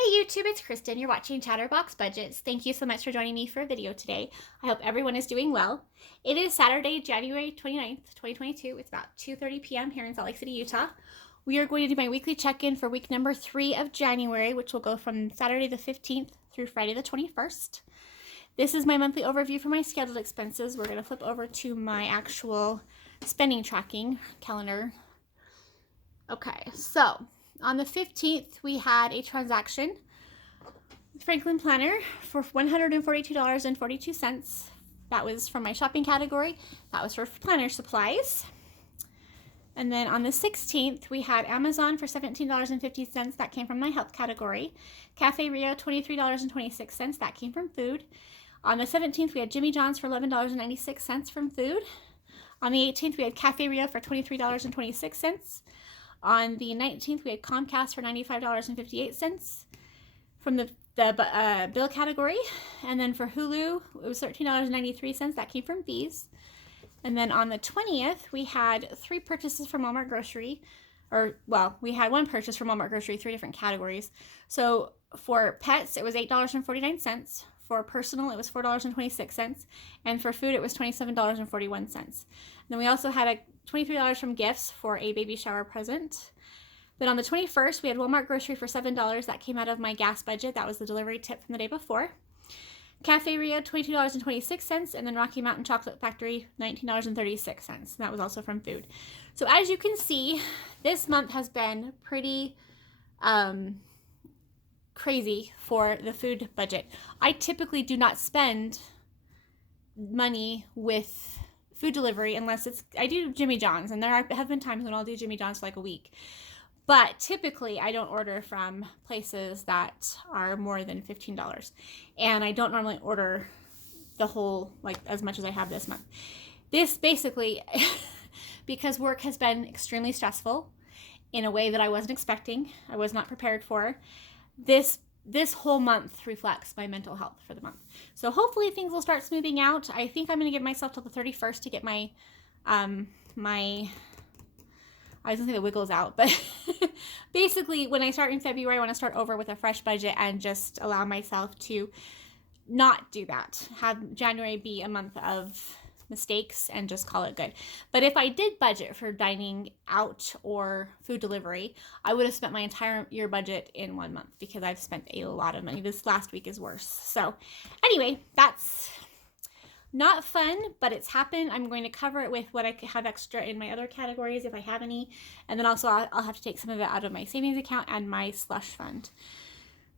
Hey YouTube, it's Kristen. You're watching Chatterbox Budgets. Thank you so much for joining me for a video today. I hope everyone is doing well. It is Saturday, January 29th, 2022. It's about 2:30 p.m. here in Salt Lake City, Utah. We are going to do my weekly check-in for week number 3 of January, which will go from Saturday the 15th through Friday the 21st. This is my monthly overview for my scheduled expenses. We're going to flip over to my actual spending tracking calendar. Okay, so on the 15th, we had a transaction with Franklin Planner for $142.42. That was from my shopping category. That was for planner supplies. And then on the 16th, we had Amazon for $17.50. That came from my health category. Cafe Rio, $23.26. That came from food. On the 17th, we had Jimmy John's for $11.96 from food. On the 18th, we had Cafe Rio for $23.26. On the 19th, we had Comcast for $95.58 from the bill category. And then for Hulu, it was $13.93. That came from fees. And then on the 20th, we had 3 purchases from Walmart Grocery. We had 1 purchase from Walmart Grocery, 3 different categories. So for pets, it was $8.49. For personal, it was $4.26. And for food, it was $27.41. And then we also had $23 from gifts for a baby shower present. Then on the 21st, we had Walmart Grocery for $7. That came out of my gas budget. That was the delivery tip from the day before. Cafe Rio, $22.26. And then Rocky Mountain Chocolate Factory, $19.36. And that was also from food. So as you can see, this month has been pretty crazy for the food budget. I typically do not spend money with food delivery unless I do Jimmy John's, and there have been times when I'll do Jimmy John's for like a week. But typically I don't order from places that are more than $15. And I don't normally order the whole, as much as I have this month. This basically, because work has been extremely stressful in a way that I wasn't expecting, I was not prepared for. This whole month reflects my mental health for the month. So hopefully things will start smoothing out. I think I'm going to give myself till the 31st to get my, I was going to say the wiggles out, but basically when I start in February, I want to start over with a fresh budget and just allow myself to not do that. Have January be a month of mistakes and just call it good. But if I did budget for dining out or food delivery, I would have spent my entire year budget in 1 month because I've spent a lot of money. This last week is worse. So anyway, that's not fun, but it's happened. I'm going to cover it with what I have extra in my other categories if I have any. And then also I'll have to take some of it out of my savings account and my slush fund.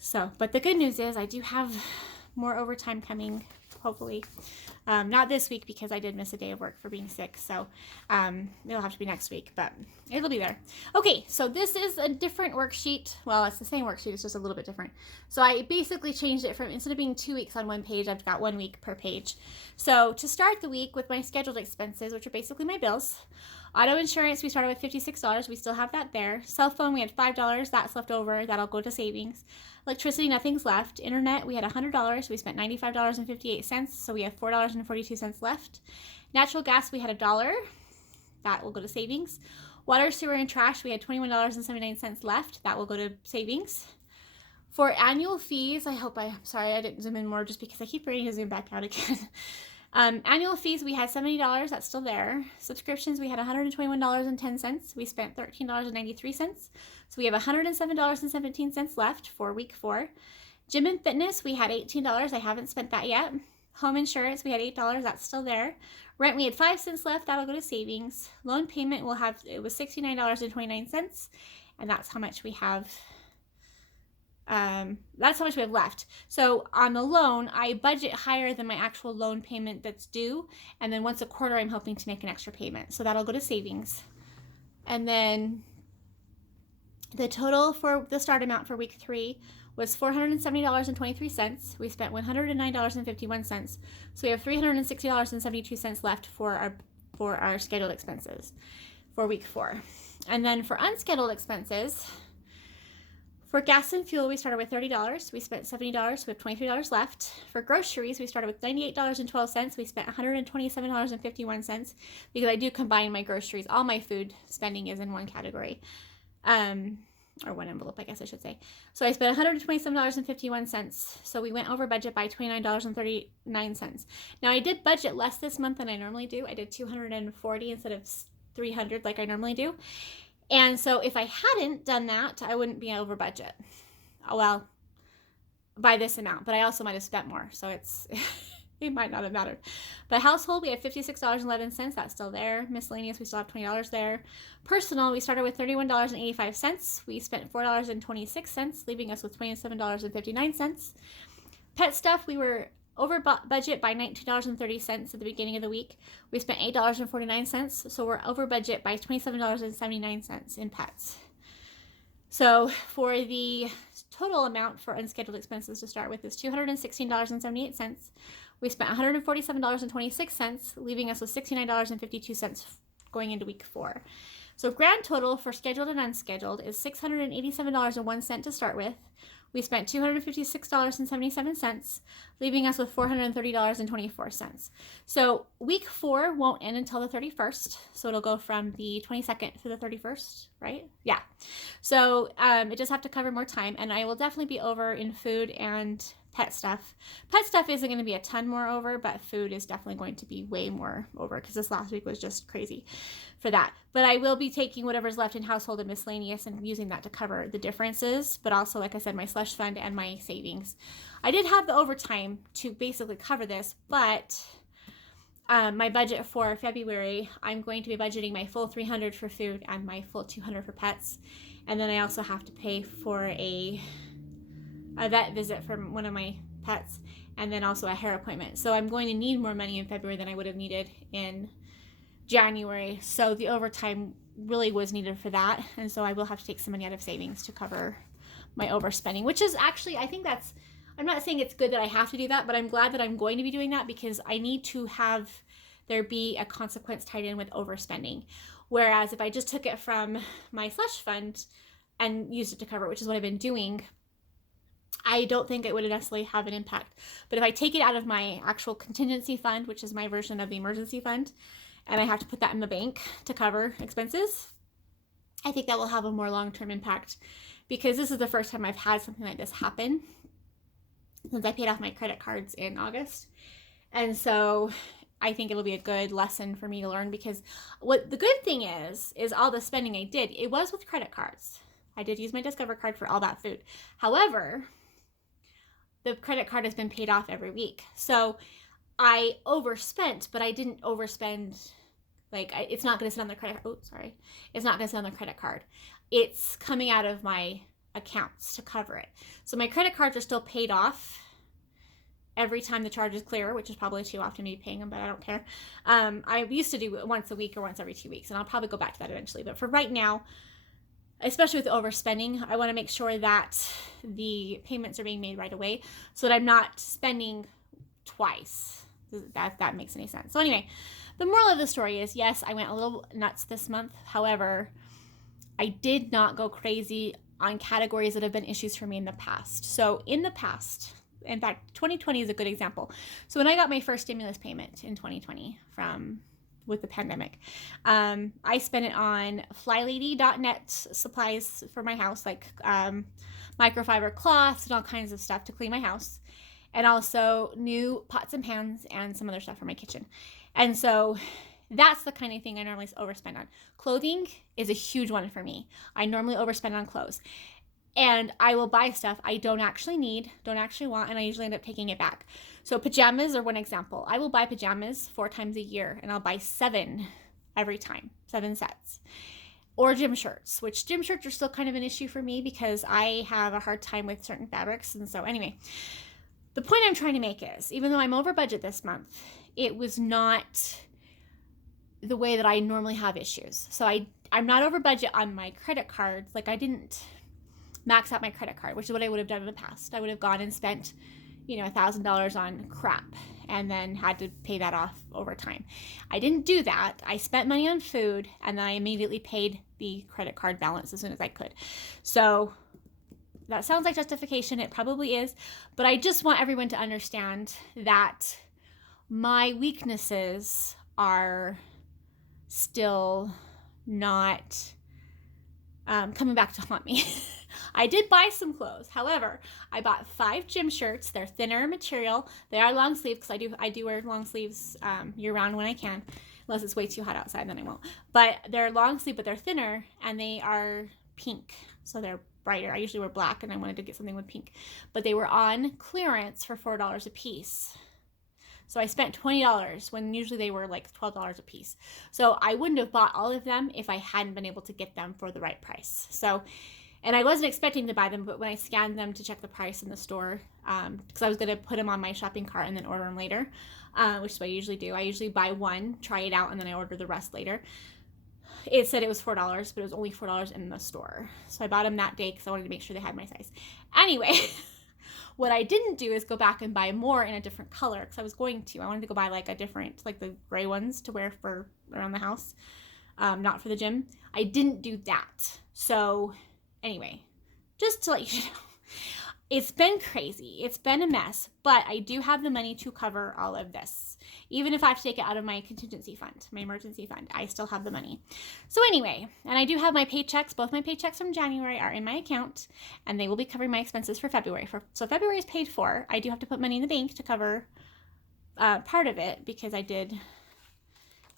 So, but the good news is I do have more overtime coming, hopefully. Not this week because I did miss a day of work for being sick, so it'll have to be next week, but it'll be there. Okay, so this is a different worksheet. Well, it's the same worksheet, it's just a little bit different. So I basically changed it from, instead of being 2 weeks on one page, I've got 1 week per page. So to start the week with my scheduled expenses, which are basically my bills. Auto insurance, we started with $56. We still have that there. Cell phone, we had $5. That's left over. That'll go to savings. Electricity, nothing's left. Internet, we had $100. We spent $95.58. So we have $4.42 left. Natural gas, we had $1. That will go to savings. Water, sewer, and trash, we had $21.79 left. That will go to savings. For annual fees, I'm sorry I didn't zoom in more just because I keep ready to zoom back out again. Annual fees, we had $70. That's still there. Subscriptions, we had $121.10. We spent $13.93. So we have $107.17 left for week 4. Gym and fitness, we had $18. I haven't spent that yet. Home insurance, we had $8. That's still there. Rent, we had 5 cents left. That'll go to savings. Loan payment, it was $69.29. And that's how much we have. That's how much we have left. So on the loan, I budget higher than my actual loan payment that's due. And then once a quarter, I'm hoping to make an extra payment. So that'll go to savings. And then the total for the start amount for week 3 was $470.23. We spent $109.51. So we have $360.72 left for our scheduled expenses for week 4. And then for unscheduled expenses, for gas and fuel, we started with $30. We spent $70. We have $23 left. For groceries, we started with $98.12. We spent $127.51 because I do combine my groceries. All my food spending is in one category. or one envelope, I guess I should say. So I spent $127.51. So we went over budget by $29.39. Now I did budget less this month than I normally do. I did $240 instead of $300 like I normally do. And so if I hadn't done that, I wouldn't be over budget. Well, by this amount, but I also might have spent more. So it's it might not have mattered. But household, we have $56.11. That's still there. Miscellaneous, we still have $20 there. Personal, we started with $31.85. We spent $4.26, leaving us with $27.59. Pet stuff, we were over budget by $19.30 at the beginning of the week. We spent $8.49, so we're over budget by $27.79 in pets. So for the total amount for unscheduled expenses to start with is $216.78. We spent $147.26, leaving us with $69.52 going into week 4. So grand total for scheduled and unscheduled is $687.01 to start with. We spent $256.77, leaving us with $430.24. So week 4 won't end until the 31st. So it'll go from the 22nd to the 31st, right? Yeah. So it just have to cover more time, and I will definitely be over in food and pet stuff. Pet stuff isn't going to be a ton more over, but food is definitely going to be way more over because this last week was just crazy for that. But I will be taking whatever's left in household and miscellaneous and using that to cover the differences, but also, like I said, my slush fund and my savings. I did have the overtime to basically cover this, but my budget for February, I'm going to be budgeting my full $300 for food and my full $200 for pets. And then I also have to pay for a vet visit for one of my pets, and then also a hair appointment. So I'm going to need more money in February than I would have needed in January. So the overtime really was needed for that. And so I will have to take some money out of savings to cover my overspending, which is actually, I think that's, I'm not saying it's good that I have to do that, but I'm glad that I'm going to be doing that because I need to have there be a consequence tied in with overspending. Whereas if I just took it from my slush fund and used it to cover, which is what I've been doing, I don't think it would necessarily have an impact. But if I take it out of my actual contingency fund, which is my version of the emergency fund, and I have to put that in the bank to cover expenses, I think that will have a more long-term impact because this is the first time I've had something like this happen since I paid off my credit cards in August. And so I think it'll be a good lesson for me to learn because what the good thing is all the spending I did, it was with credit cards. I did use my Discover card for all that food. However, the credit card has been paid off every week. So I overspent, but I didn't overspend. Like, it's not going to sit on the credit. Oh, sorry. It's not going to sit on the credit card. It's coming out of my accounts to cover it. So my credit cards are still paid off every time the charges clear, which is probably too often me paying them, but I don't care. I used to do it once a week or once every 2 weeks, and I'll probably go back to that eventually. But for right now, especially with overspending, I want to make sure that the payments are being made right away so that I'm not spending twice. That makes any sense. So anyway, the moral of the story is, yes, I went a little nuts this month. However, I did not go crazy on categories that have been issues for me in the past. So in the past, in fact, 2020 is a good example. So when I got my first stimulus payment in 2020 with the pandemic, I spent it on flylady.net supplies for my house, like microfiber cloths and all kinds of stuff to clean my house, and also new pots and pans and some other stuff for my kitchen. And so that's the kind of thing I normally overspend on. Clothing is a huge one for me. I normally overspend on clothes. And I will buy stuff I don't actually need, don't actually want, and I usually end up taking it back. So pajamas are one example. I will buy pajamas 4 times a year, and I'll buy 7 every time, 7 sets. Or gym shirts, which gym shirts are still kind of an issue for me because I have a hard time with certain fabrics. And so anyway, the point I'm trying to make is, even though I'm over budget this month, it was not the way that I normally have issues. So I'm not over budget on my credit cards. Like, I didn't max out my credit card, which is what I would have done in the past. I would have gone and spent, $1,000 on crap and then had to pay that off over time. I didn't do that. I spent money on food and then I immediately paid the credit card balance as soon as I could. So that sounds like justification. It probably is, but I just want everyone to understand that my weaknesses are still not coming back to haunt me. I did buy some clothes. However, I bought 5 gym shirts. They're thinner material. They are long sleeve because I do wear long sleeves year round when I can, unless it's way too hot outside, then I won't. But they're long sleeve, but they're thinner, and they are pink, so they're brighter. I usually wear black, and I wanted to get something with pink, but they were on clearance for $4 a piece. So I spent $20 when usually they were like $12 a piece. So I wouldn't have bought all of them if I hadn't been able to get them for the right price. So, and I wasn't expecting to buy them, but when I scanned them to check the price in the store, because I was going to put them on my shopping cart and then order them later, which is what I usually do. I usually buy one, try it out, and then I order the rest later. It said it was $4, but it was only $4 in the store. So I bought them that day because I wanted to make sure they had my size. Anyway, what I didn't do is go back and buy more in a different color because I was going to. I wanted to go buy like a different, like the gray ones to wear for around the house, not for the gym. I didn't do that. So anyway, just to let you know, it's been crazy. It's been a mess, but I do have the money to cover all of this. Even if I have to take it out of my contingency fund, my emergency fund, I still have the money. So anyway, and I do have my paychecks. Both my paychecks from January are in my account, and they will be covering my expenses for February. So February is paid for. I do have to put money in the bank to cover part of it because I did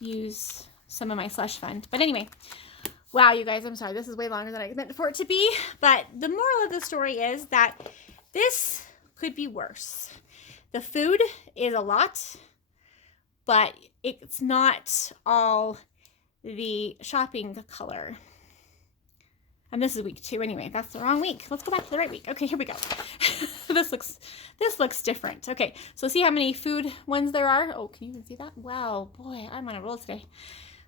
use some of my slush fund. But anyway, wow, you guys, I'm sorry. This is way longer than I meant for it to be. But the moral of the story is that this could be worse. The food is a lot, but it's not all the shopping color. And this is week 2 anyway. That's the wrong week. Let's go back to the right week. Okay, here we go. This looks different. Okay, so see how many food ones there are? Oh, can you even see that? Wow, boy, I'm on a roll today.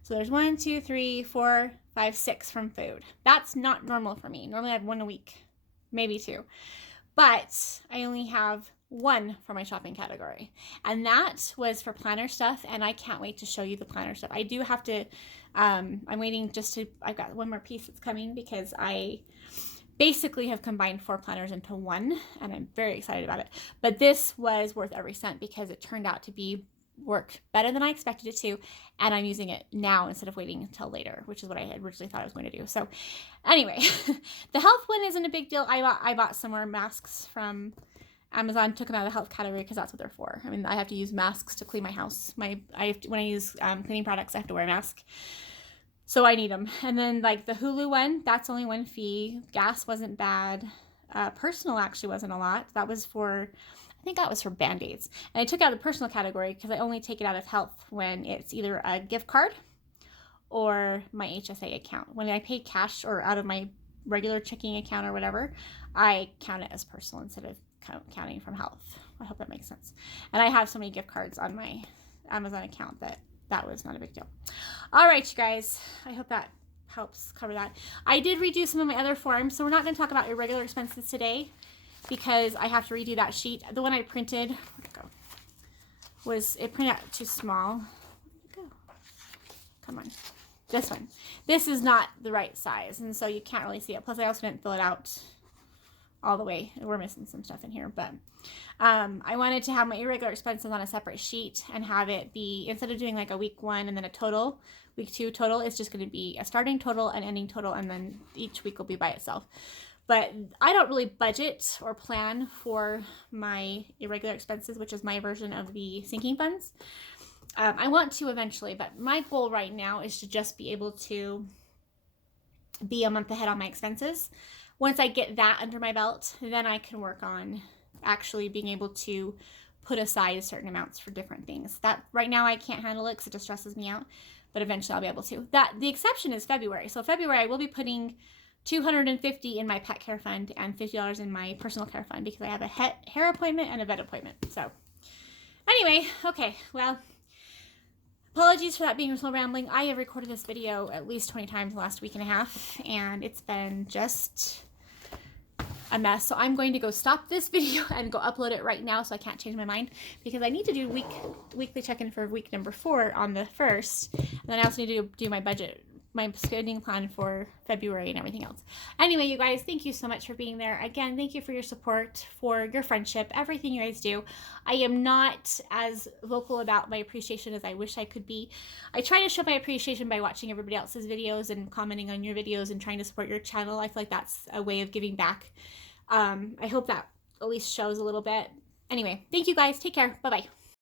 So there's 1, 2, 3, 4, 5, 6 from food. That's not normal for me. Normally I have 1 a week, maybe 2. But I only have 1 for my shopping category. And that was for planner stuff, and I can't wait to show you the planner stuff. I do have to, I'm waiting I've got 1 more piece that's coming because I basically have combined 4 planners into 1, and I'm very excited about it. But this was worth every cent because it turned out to work better than I expected it to, and I'm using it now instead of waiting until later, which is what I had originally thought I was going to do. So anyway, the health one isn't a big deal. I bought some more masks from Amazon, took them out of the health category because that's what they're for. I mean, I have to use masks to clean my house. When I use cleaning products, I have to wear a mask. So I need them. And then like the Hulu one, that's only 1 fee. Gas wasn't bad. Personal actually wasn't a lot. I think that was for Band-Aids. And I took out the personal category because I only take it out of health when it's either a gift card or my HSA account. When I pay cash or out of my regular checking account or whatever, I count it as personal instead of counting from health. I hope that makes sense. And I have so many gift cards on my Amazon account that was not a big deal. All right, you guys. I hope that helps cover that. I did redo some of my other forms, so we're not going to talk about irregular expenses today, because I have to redo that sheet. The one I printed, where'd it go? It printed out too small. Where'd it go? Come on. This one. This is not the right size, and so you can't really see it. Plus, I also didn't fill it out all the way. We're missing some stuff in here, but I wanted to have my irregular expenses on a separate sheet and have it be, instead of doing like a week 1 and then a total, week 2 total, it's just going to be a starting total, an ending total, and then each week will be by itself. But I don't really budget or plan for my irregular expenses, which is my version of the sinking funds. I want to eventually, but my goal right now is to just be able to be a month ahead on my expenses. Once I get that under my belt, then I can work on actually being able to put aside certain amounts for different things. That right now I can't handle it because it just stresses me out, but eventually I'll be able to. The exception is February. So February I will be putting $250 in my pet care fund and $50 in my personal care fund because I have a hair appointment and a vet appointment. So anyway, okay, well, apologies for that being so rambling. I have recorded this video at least 20 times in the last week and a half, and it's been just a mess. So I'm going to go stop this video and go upload it right now so I can't change my mind, because I need to do weekly check-in for week number 4 on the 1st. And then I also need to do my budget my spending plan for February and everything else. Anyway, you guys, thank you so much for being there. Again, thank you for your support, for your friendship, everything you guys do. I am not as vocal about my appreciation as I wish I could be. I try to show my appreciation by watching everybody else's videos and commenting on your videos and trying to support your channel. I feel like that's a way of giving back. I hope that at least shows a little bit. Anyway, thank you guys. Take care. Bye-bye.